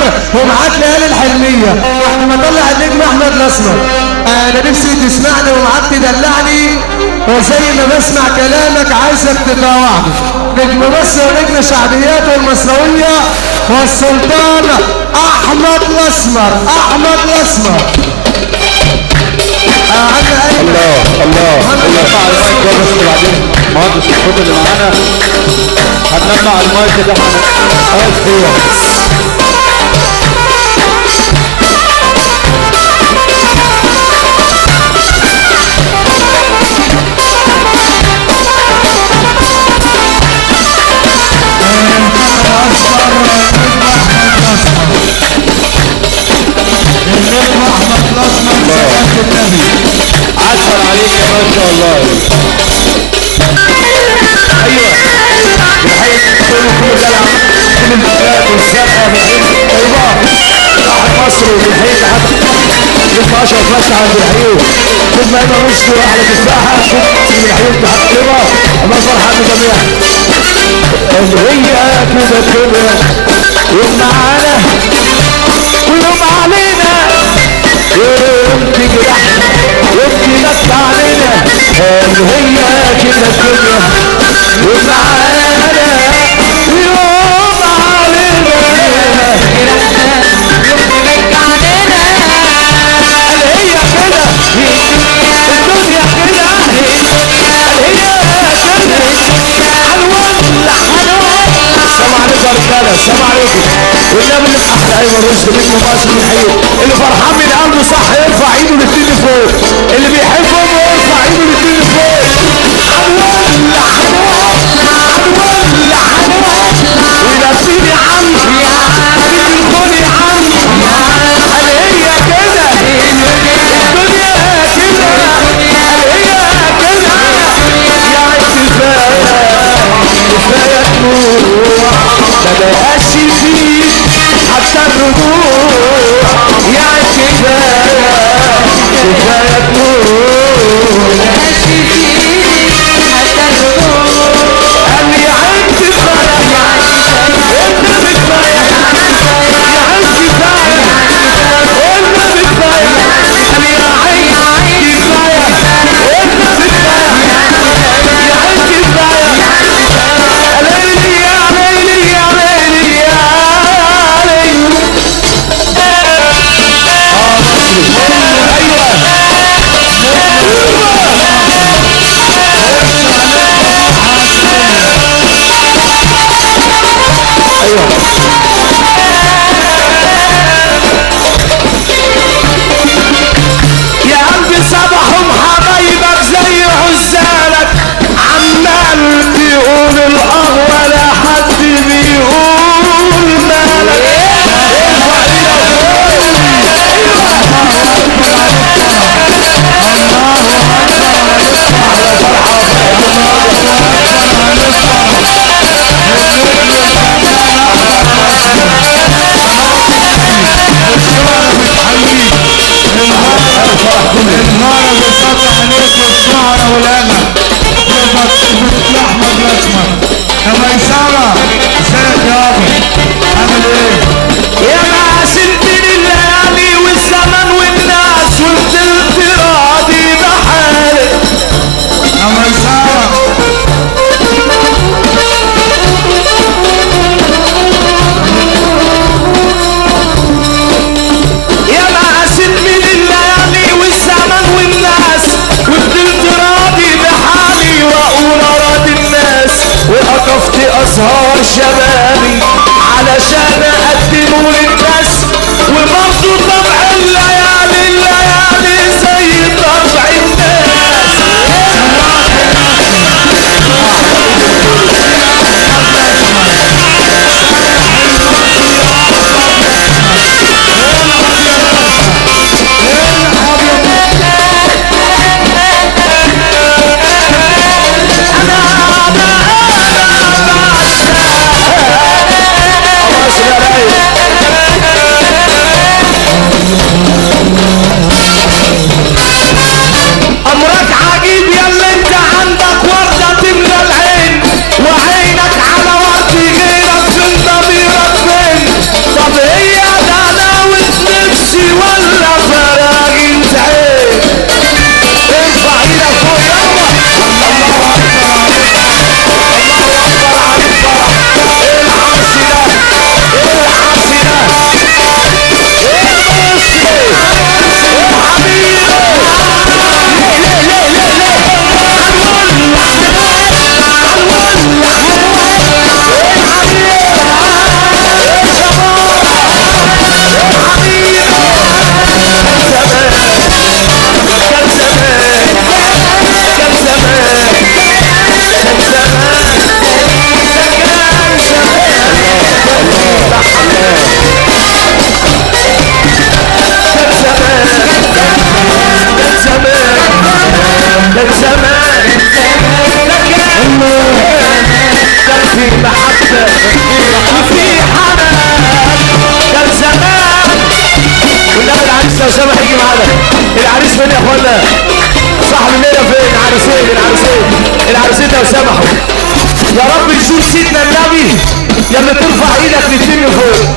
الاسمر ومعاك ليالي الحلميه. بعد ما طلع النجم احمد الاسمر انا نفسي تسمعني ومعاك تدلعني، وزي ما بسمع كلامك عايزك تطاوعني. نجم مصر ونجم شعبيات والمصرويه والسلطان احمد الاسمر. احمد الاسمر الله الله نلمع المايك ده بس بعدين مهندس الصوت اللي معانا هنلمع المايك ده ايوه عسل عليك يا ما شاء الله. ايوه بنحيي كل الجلعه كل البلاد والسقه بنحيي طيبات راح مصر وبنحيي حتى اسم اشرف مسعد بنحييه خد ما ايمن رشدي واحلى تفاحه بنحييهم تحت طيبات عمال فرحان جميعا. هي كده كده يوم معانا ويوم علينا يوم تجرحنا يوم تنكت علينا. هي كده كده يوم معانا يوم علينا يوم تنكت علينا. هي كده الدنيا كده هي كده هنولع السلام عليكم يا رجاله. السلام عليكم والنبي اللي احلى ايمن رشدي نجم مصر بنحييه. اللي فرحان من قلبه صح يرفع ايده الاثنين لفوق. اللي بيحبهم يرفع ايده الاثنين لفوق. هنولع هنولع ويلبسيني عمي يدخلي عمي. قال هي كده الدنيا كده قال هي كده يا كفايه تروح ما بقاش فيك حتى الرجوع. يا كفايه اخوانا صاحب الليله فين؟ العروسين لو سمحوا يا رب نشوف سيدنا النبي يا اللي ترفع ايدك للتم فوق.